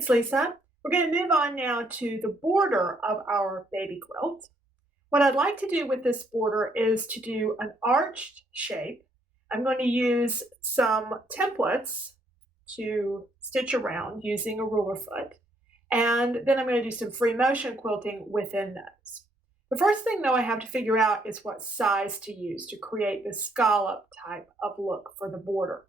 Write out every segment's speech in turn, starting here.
it's Lisa. We're going to move on now to the border of our baby quilt. What I'd like to do with this border is to do an arched shape. I'm going to use some templates to stitch around using a ruler foot. And then I'm going to do some free motion quilting within those. The first thing though I have to figure out is what size to use to create the scallop type of look for the border.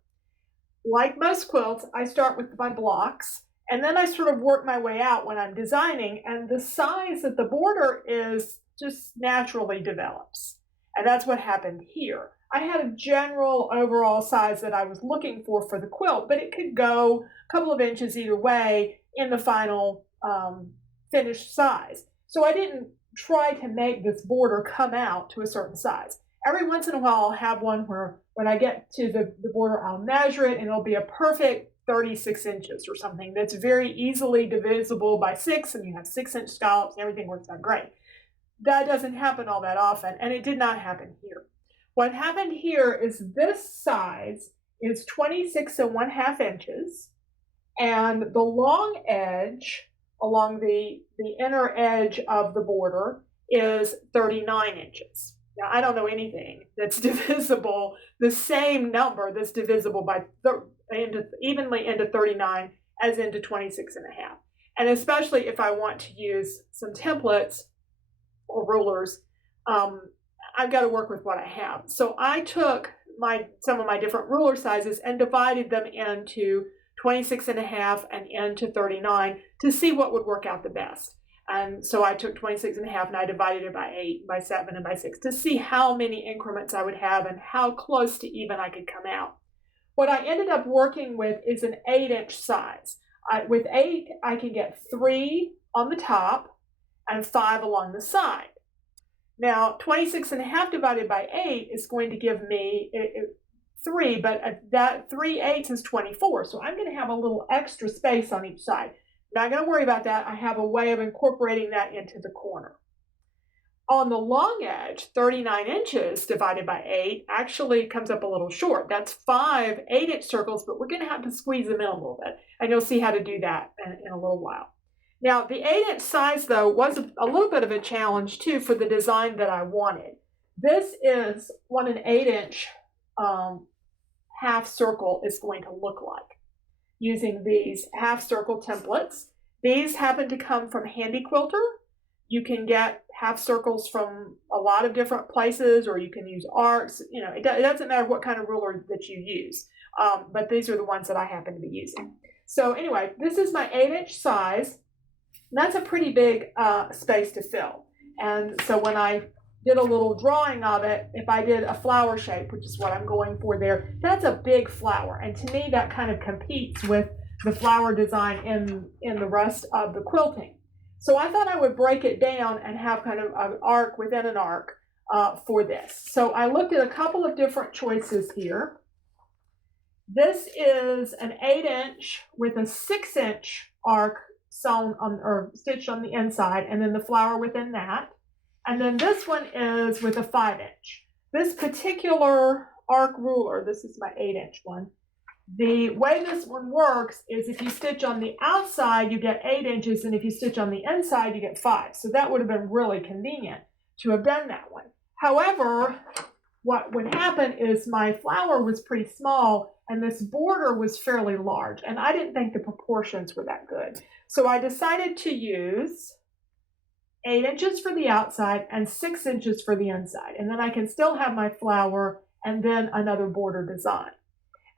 Like most quilts, I start with my blocks and then I sort of work my way out when I'm designing, and the size that the border is just naturally develops. And that's what happened here. I had a general overall size that I was looking for the quilt, but it could go a couple of inches either way in the final finished size. So I didn't try to make this border come out to a certain size. Every once in a while I'll have one where when I get to the border I'll measure it and it'll be a perfect 36 inches or something that's very easily divisible by 6, and you have 6-inch scallops and everything works out great. That doesn't happen all that often, and it did not happen here. What happened here is this size is 26 1/2 inches, and the long edge along the inner edge of the border is 39 inches. Now, I don't know anything that's divisible, the same number that's divisible by evenly into 39 as into 26 1/2. And especially if I want to use some templates or rulers, I've got to work with what I have. So I took some of my different ruler sizes and divided them into 26 1/2 and into 39 to see what would work out the best. And so I took 26 1/2 and I divided it by 8, by 7, and by 6 to see how many increments I would have and how close to even I could come out. What I ended up working with is an 8-inch size. With 8, I can get 3 on the top and 5 along the side. Now, 26 1/2 divided by 8 is going to give me 3, but that 3/8 is 24. So I'm going to have a little extra space on each side. Not going to worry about that. I have a way of incorporating that into the corner. On the long edge, 39 inches divided by 8 actually comes up a little short. That's 5 8-inch circles, but we're going to have to squeeze them in a little bit. And you'll see how to do that in a little while. Now, the 8-inch size, though, was a little bit of a challenge, too, for the design that I wanted. This is what an 8-inch half circle is going to look like using these half circle templates. These happen to come from Handy Quilter. You can get half circles from a lot of different places, or you can use arcs. You know, it doesn't matter what kind of ruler that you use, but these are the ones that I happen to be using. So anyway, this is my 8-inch size. That's a pretty big space to fill. And so when I did a little drawing of it, if I did a flower shape, which is what I'm going for there, that's a big flower. And to me, that kind of competes with the flower design in the rest of the quilting. So I thought I would break it down and have kind of an arc within an arc for this. So I looked at a couple of different choices here. This is an 8-inch with a 6-inch arc sewn on or stitched on the inside, and then the flower within that. And then this one is with a 5-inch. This particular arc ruler, this is my 8-inch one. The way this one works is if you stitch on the outside, you get 8 inches, and if you stitch on the inside, you get 5. So that would have been really convenient to have done that one. However, what would happen is my flower was pretty small, and this border was fairly large, and I didn't think the proportions were that good. So I decided to use 8 inches for the outside and 6 inches for the inside, and then I can still have my flower and then another border design.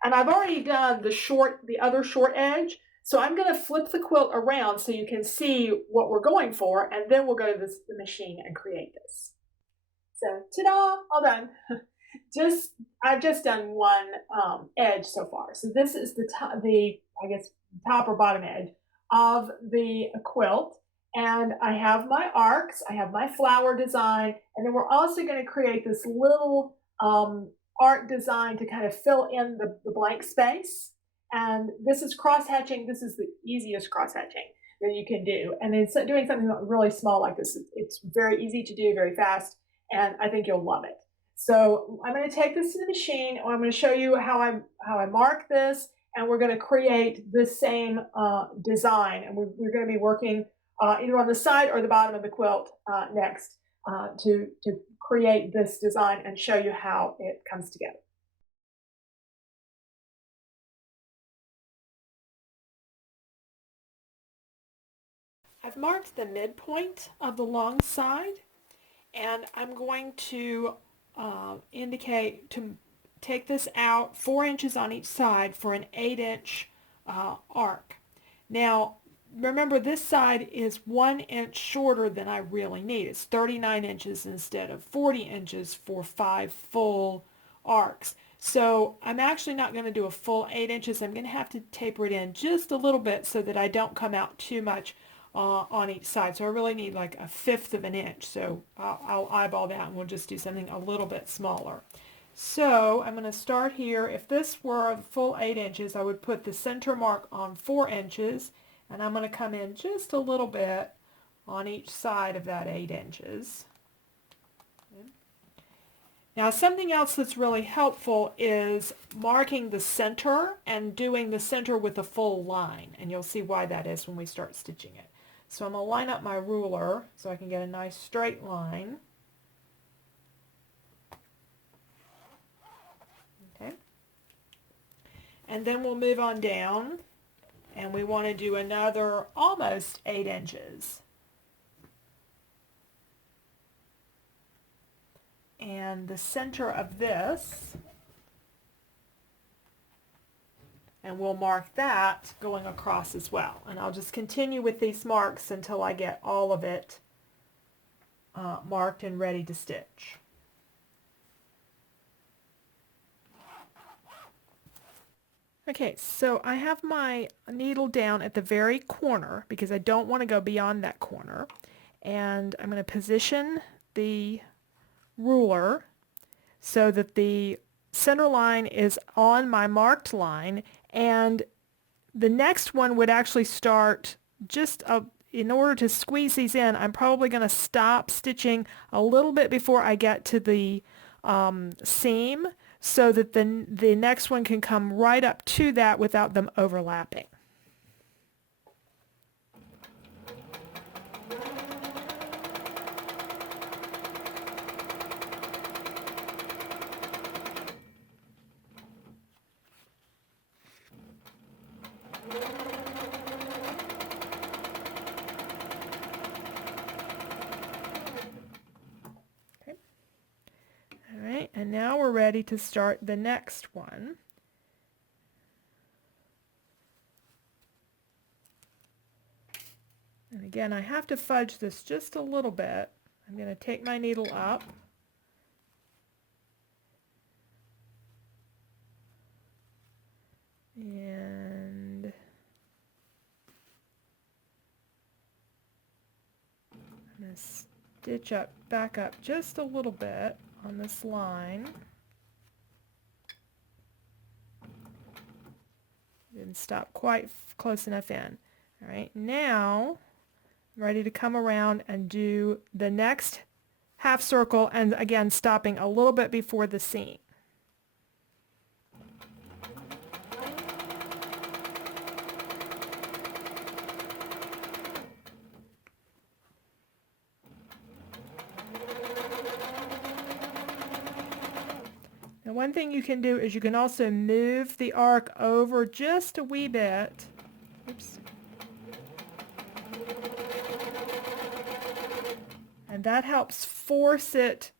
And I've already done the other short edge, so I'm going to flip the quilt around so you can see what we're going for, and then we'll go to the machine and create this. So, ta-da, all done. I've just done one edge so far. So this is the top or bottom edge of the quilt, and I have my arcs, I have my flower design, and then we're also going to create this little arc design to kind of fill in the blank space. And this is cross hatching. This is the easiest cross hatching that you can do. And then doing something really small like this, it's very easy to do, very fast, and I think you'll love it. So I'm going to take this to the machine, and I'm going to show you how I mark this and we're going to create the same design. And we're going to be working either on the side or the bottom of the quilt next to create this design and show you how it comes together. I've marked the midpoint of the long side, and I'm going to indicate to take this out 4 inches on each side for an 8-inch arc. Now remember, this side is 1 inch shorter than I really need. It's 39 inches instead of 40 inches for 5 full arcs. So I'm actually not going to do a full 8 inches. I'm going to have to taper it in just a little bit so that I don't come out too much on each side. So I really need like 1/5 of an inch. So I'll eyeball that, and we'll just do something a little bit smaller. So I'm going to start here. If this were a full 8 inches, I would put the center mark on 4 inches, and I'm going to come in just a little bit on each side of that 8 inches. Now, something else that's really helpful is marking the center and doing the center with a full line, and you'll see why that is when we start stitching it. So I'm going to line up my ruler so I can get a nice straight line. Okay. And then we'll move on down, and we want to do another almost 8 inches. And the center of this, and we'll mark that going across as well. And I'll just continue with these marks until I get all of it marked and ready to stitch. Okay, so I have my needle down at the very corner because I don't want to go beyond that corner. And I'm going to position the ruler so that the center line is on my marked line, and the next one would actually start just in order to squeeze these in, I'm probably going to stop stitching a little bit before I get to the seam so that the next one can come right up to that without them overlapping. Alright, and now we're ready to start the next one. And again, I have to fudge this just a little bit. I'm going to take my needle up. And I'm going to stitch back up just a little bit on this line. Didn't stop quite close enough in. All right, now I'm ready to come around and do the next half circle, and again stopping a little bit before the seam. Now, one thing you can do is you can also move the arc over just a wee bit. Oops. And that helps force it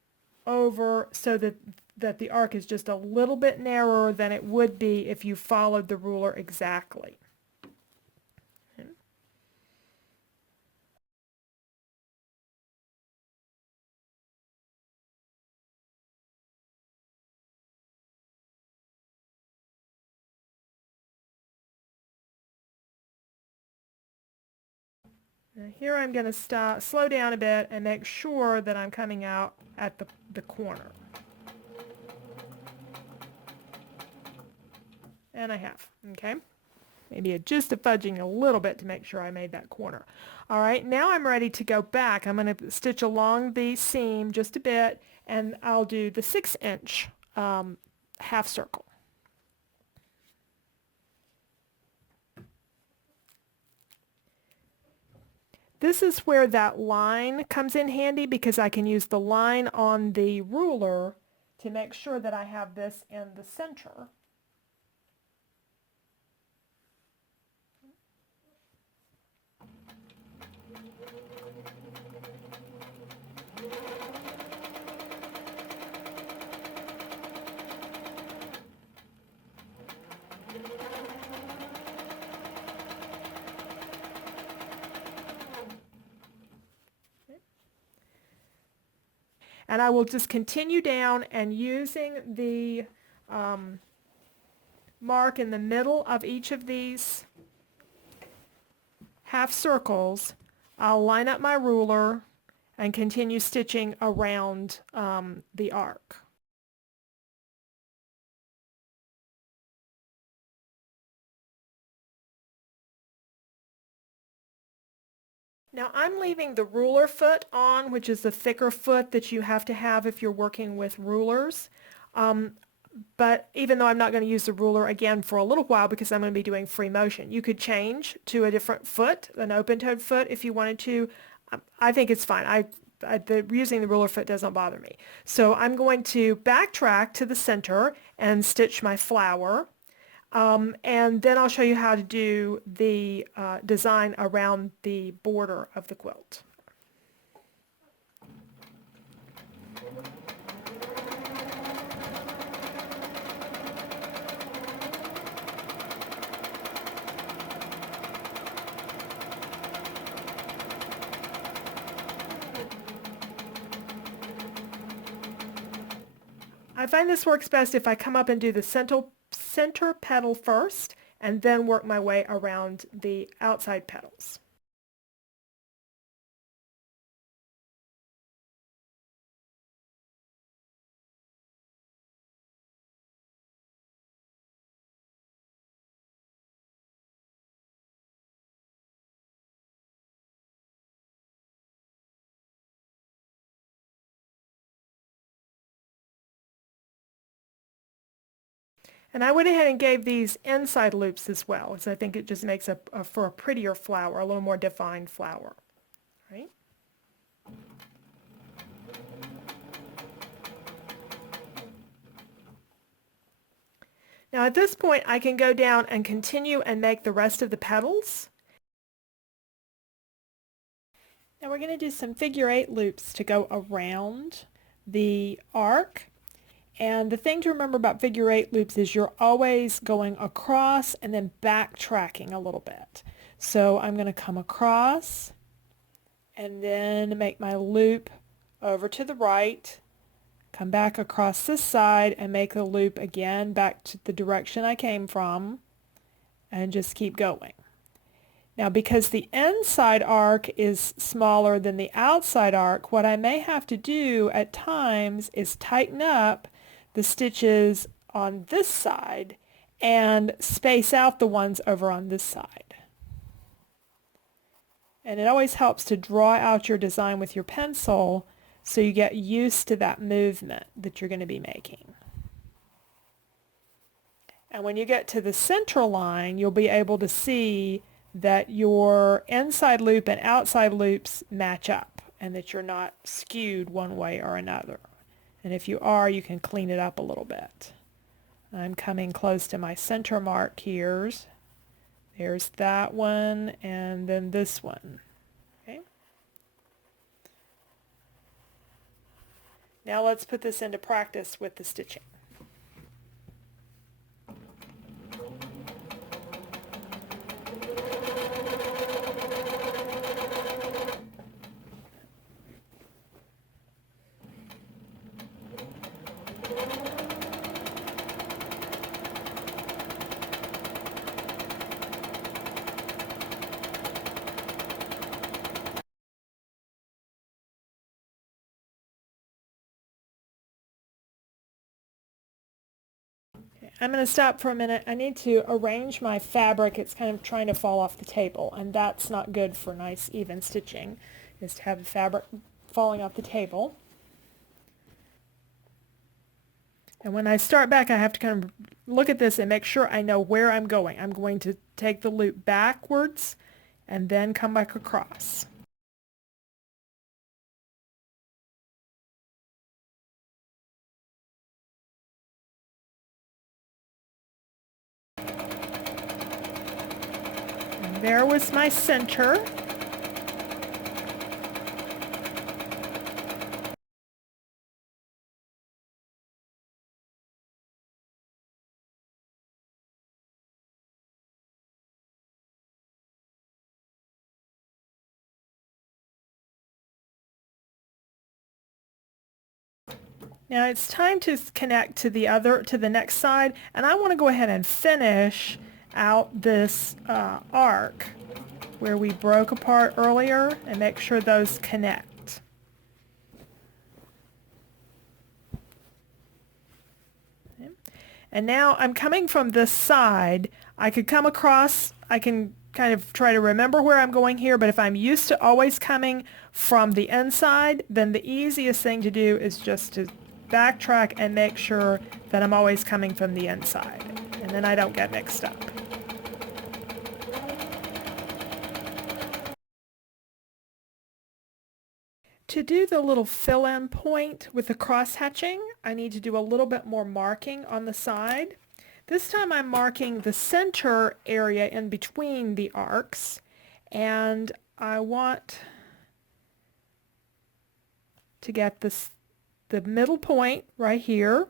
over so that the arc is just a little bit narrower than it would be if you followed the ruler exactly. Okay. Now here I'm going to slow down a bit and make sure that I'm coming out at the corner. And I have, okay? Maybe just fudging a little bit to make sure I made that corner. All right, now I'm ready to go back. I'm going to stitch along the seam just a bit, and I'll do the 6-inch half circle. this is where that line comes in handy because I can use the line on the ruler to make sure that I have this in the center. And I will just continue down and using the mark in the middle of each of these half circles, I'll line up my ruler and continue stitching around the arc. Now I'm leaving the ruler foot on, which is the thicker foot that you have to have if you're working with rulers. But even though I'm not going to use the ruler again for a little while because I'm going to be doing free motion, you could change to a different foot, an open-toed foot if you wanted to. I think it's fine. Using the ruler foot doesn't bother me. So I'm going to backtrack to the center and stitch my flower. And then I'll show you how to do the design around the border of the quilt. I find this works best if I come up and do the center petal first and then work my way around the outside petals. And I went ahead and gave these inside loops as well, as I think it just makes for a prettier flower, a little more defined flower. Right? Now at this point I can go down and continue and make the rest of the petals. Now we're going to do some figure 8 loops to go around the arc. And the thing to remember about figure 8 loops is you're always going across and then backtracking a little bit. So I'm going to come across and then make my loop over to the right, come back across this side and make the loop again back to the direction I came from, and just keep going. Now because the inside arc is smaller than the outside arc, what I may have to do at times is tighten up the stitches on this side and space out the ones over on this side. And it always helps to draw out your design with your pencil so you get used to that movement that you're going to be making. And when you get to the center line, you'll be able to see that your inside loop and outside loops match up and that you're not skewed one way or another. And if you are, you can clean it up a little bit. I'm coming close to my center mark here. There's that one and then this one. Okay. Now let's put this into practice with the stitching. I'm going to stop for a minute. I need to arrange my fabric. It's kind of trying to fall off the table, and that's not good for nice even stitching, is to have the fabric falling off the table. And when I start back, I have to kind of look at this and make sure I know where I'm going. I'm going to take the loop backwards and then come back across. And there was my center. Now it's time to connect to the next side, and I want to go ahead and finish out this arc where we broke apart earlier and make sure those connect. Okay. And now I'm coming from this side. I could come across, I can kind of try to remember where I'm going here, but if I'm used to always coming from the inside, then the easiest thing to do is just to backtrack and make sure that I'm always coming from the inside, and then I don't get mixed up. To do the little fill-in point with the cross-hatching, I need to do a little bit more marking on the side. This time I'm marking the center area in between the arcs, and I want to get the middle point right here,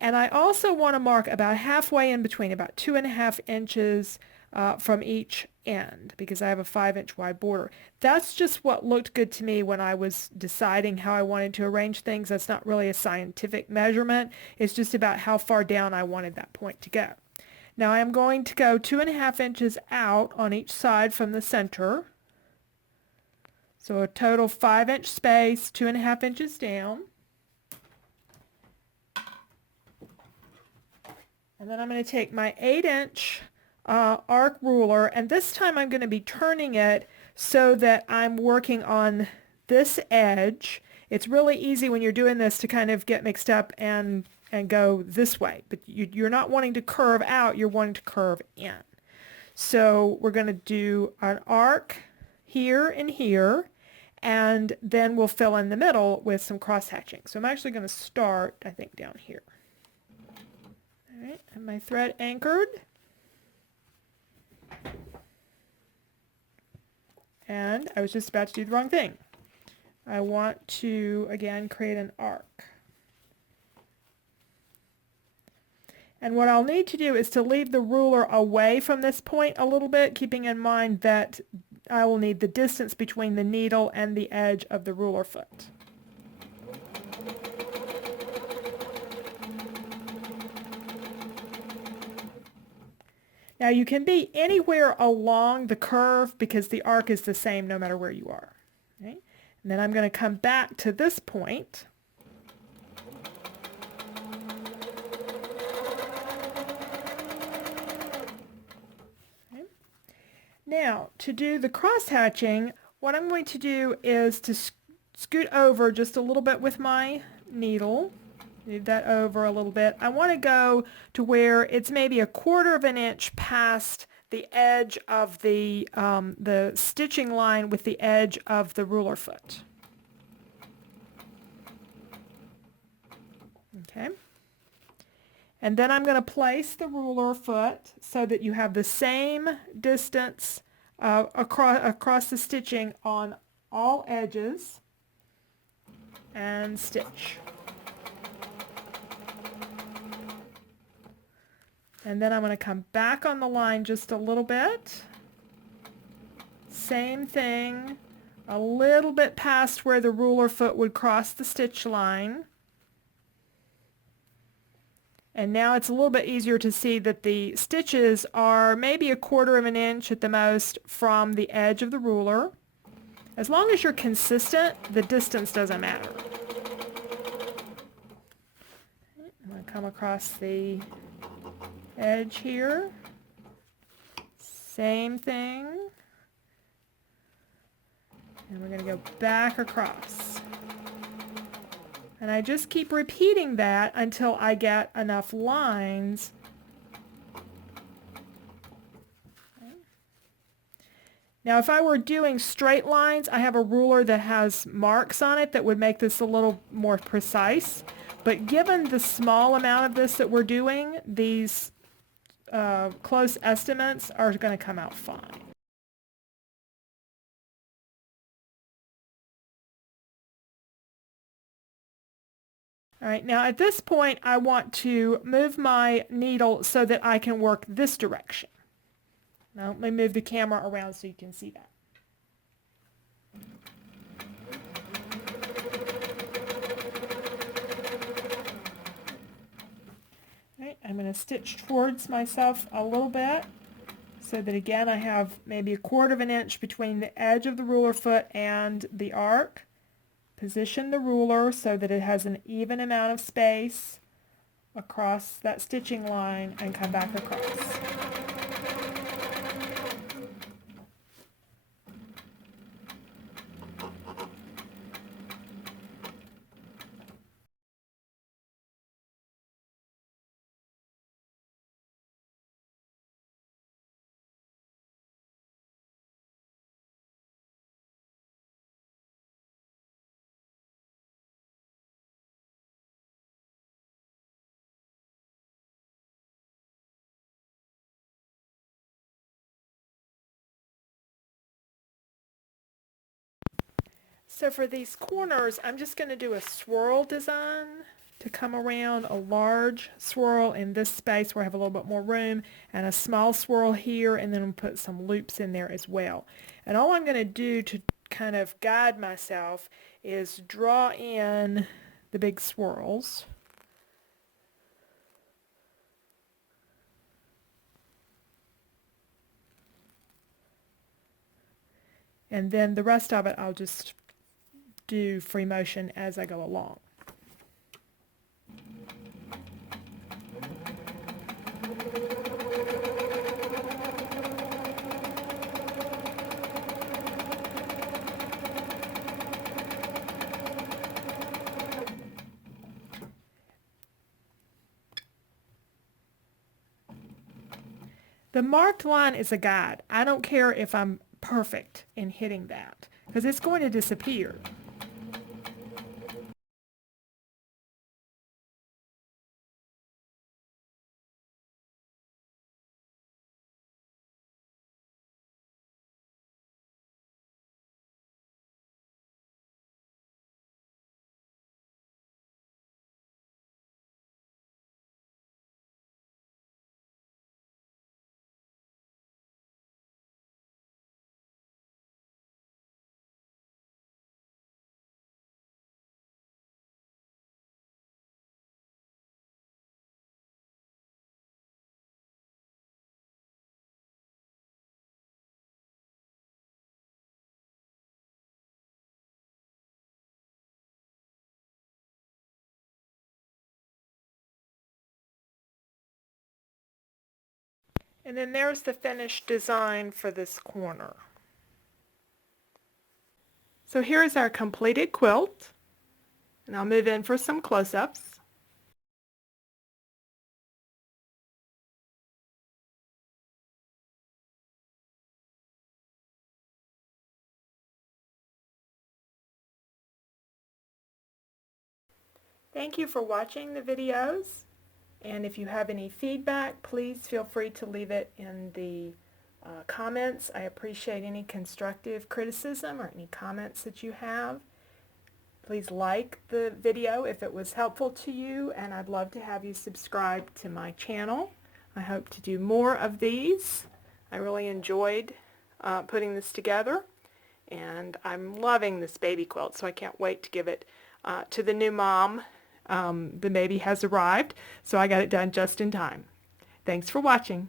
and I also want to mark about halfway in between, about 2.5 inches from each end, because I have a 5-inch wide border. That's just what looked good to me when I was deciding how I wanted to arrange things. That's not really a scientific measurement. It's just about how far down I wanted that point to go. Now I'm going to go 2.5 inches out on each side from the center. So a total 5-inch space, 2.5 inches down. And then I'm going to take my 8-inch arc ruler, and this time I'm going to be turning it so that I'm working on this edge. It's really easy when you're doing this to kind of get mixed up and go this way, but you're not wanting to curve out, you're wanting to curve in. So we're going to do an arc here and here, and then we'll fill in the middle with some cross hatching. So I'm actually going to start, I think, down here. All right, have my thread anchored. And I was just about to do the wrong thing. I want to, again, create an arc. And what I'll need to do is to leave the ruler away from this point a little bit, keeping in mind that I will need the distance between the needle and the edge of the ruler foot. Now you can be anywhere along the curve because the arc is the same no matter where you are. Okay? And then I'm going to come back to this point. Okay. Now to do the cross hatching, what I'm going to do is to scoot over just a little bit with my needle. Move that over a little bit. I want to go to where it's maybe 1/4 of an inch past the edge of the stitching line with the edge of the ruler foot. Okay. And then I'm going to place the ruler foot so that you have the same distance across the stitching on all edges, and stitch. And then I'm going to come back on the line just a little bit. Same thing, a little bit past where the ruler foot would cross the stitch line. And now it's a little bit easier to see that the stitches are maybe 1/4 of an inch at the most from the edge of the ruler. As long as you're consistent, the distance doesn't matter. I'm going to come across the edge here. Same thing. And we're going to go back across. And I just keep repeating that until I get enough lines. Okay. Now if I were doing straight lines, I have a ruler that has marks on it that would make this a little more precise. But given the small amount of this that we're doing, these close estimates are going to come out fine. All right, now at this point I want to move my needle so that I can work this direction. Now let me move the camera around so you can see that. All right, I'm going to stitch towards myself a little bit so that again I have maybe 1/4 of an inch between the edge of the ruler foot and the arc. Position the ruler so that it has an even amount of space across that stitching line and come back across. So for these corners, I'm just going to do a swirl design to come around, a large swirl in this space where I have a little bit more room, and a small swirl here, and then I'll put some loops in there as well. And all I'm going to do to kind of guide myself is draw in the big swirls. And then the rest of it I'll just do free motion as I go along. The marked line is a guide. I don't care if I'm perfect in hitting that, because it's going to disappear. And then there's the finished design for this corner. So here is our completed quilt, and I'll move in for some close-ups. Thank you for watching the videos, and if you have any feedback, please feel free to leave it in the comments. I appreciate any constructive criticism or any comments that you have. Please like the video if it was helpful to you, and I'd love to have you subscribe to my channel. I hope to do more of these. I really enjoyed putting this together, and I'm loving this baby quilt, so I can't wait to give it to the new mom. The baby has arrived, so I got it done just in time. Thanks for watching.